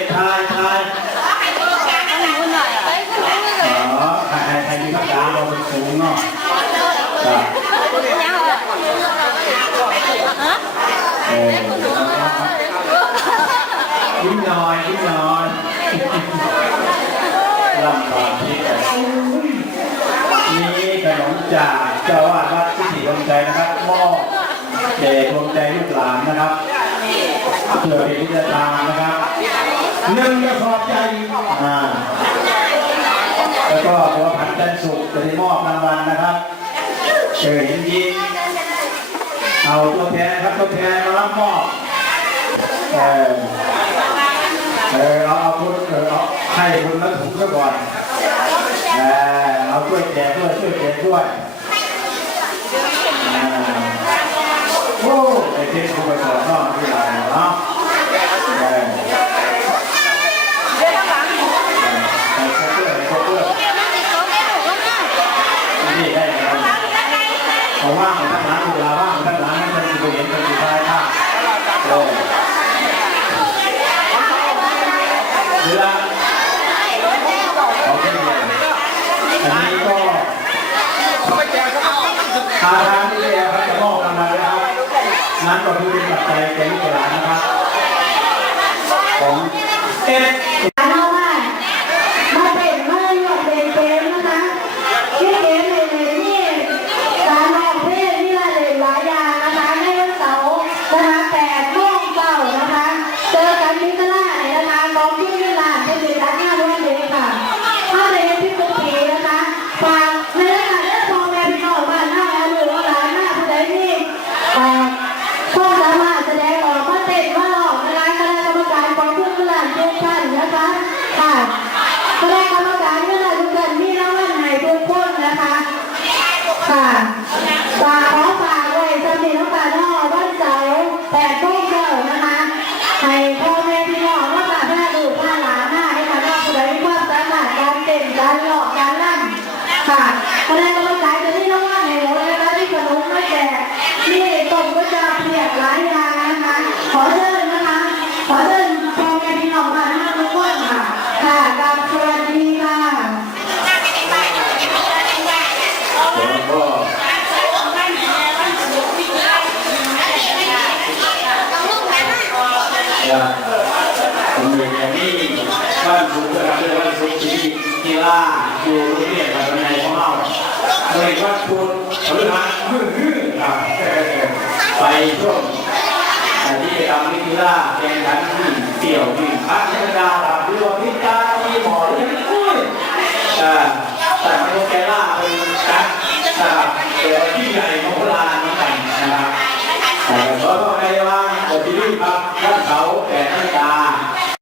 ดทายทายอ๋อใครใครใครมีคำถามเราเป็นสูงเนาะจ้ะเออยิ้มหน่อยยิ้มหน่อยลำบากที่แต่นี่ขนมจากเจ้าอาวาดวัดพิธีดวงใจนะครับ มอบแด่ดวงใจลูกหลานนะครับเพื่อเป็นวิทยาทานนะครับหนึ่งกระสอบใจอ่าแล้วก็ตัวผันจันสุขจะได้มอบรางวัลนะครับเชิญยินดีเอาตัวแทนครับตัวแทนมารับมอบเออเออเอาเอาคุณเออเอาให้คุณนักถุงซะก่อนเออเอาช่วยแจกด้วยช่วยแจกด้วย โอ้ไอ้เทปคุณไปสอนนอกที่ไรเนาะเออไอ้ครบเพื่อนไอ้ครบเพื่อนนี่ได้แล้วเอาว่างท่านหลานเวลาว่างของท่านหลานให้มันอยู่เห็นกันอยู่ท้ายข้างเวลาเคเลยอันนี้ก็ทาทาง นั้นก็คือเป็นปัจจัยแก่ลูกหลานนะครับของเอ็ด เอาว่ามาเป็นมาหยดเป็นเกมนะคะที่เกมในที่การออกเพลงที่ละเลยหลายอย่างนะคะในวันเสาร์นะคะแปดโมงเช้านะคะ เจอกันที่ตลาดนะคะกองที่ตลาดเป็นสินค้าห้าร้อยเดย์ค่ะถ้าเดย์ที่กุฏินะคะฝากในรายการเรื่องพ่อแม่พี่น้องบ้านหน้าหรือว่าหลานหน้าผู้ใดที่เอ่อ ข้อสามารถแสดงออกมาเต้นมาหลอกนะคะคณะกรรมการของทุกตลาดทุกท่านนะคะค่ะคณะกรรมการเมื่อไรทุกท่านมีรางวัลให้ทุกคนนะคะ ค่ะฝากขอฝากไว้สำหรับน้องปลาท่อวันเสาร์แปดโมงเช้านะคะให้พ่อแม่พี่น้องว่าปลาท่าดูผ้าหลานหน้าให้ค่ะว่าผู้ใดมีความสามารถการเต้นการหลอกการนั่งค่ะคณะกรรมการจะได้รางวัลให้หมดเลยนะคะที่ขนมมาแจกนี่ต้มก็จะเพียกหลายอย่างนะคะ ขอเชิญนะคะ ขอเชิญพ่อแม่พี่น้องมานะคะทุกคนค่ะ ค่ะกับสวัสดีค่ะ แล้วก็อย่าผมเรียน อย่างนี้บ้านสุขนะครับเรียกว่าสุขที่กีฬาอยู่โรงเรียนกับในของเราเรียกว่าพุทธพฤหัสมือฮื้อครับไปช่วงที่ทำกีฬาแข่งขันที่เตี่ยววิ่งพัฒนาตามที่ว่าพิการมีหมอเลี้ยงกุ้ยอ่าแต่ไม่ต้องแกล่าเป็นการนะครับแต่ที่ใหญ่ของโบราณเหมือนกันนะครับแต่ก็ต้องให้ว่าปฏิริพักท่านเขาแต่นาฬิกา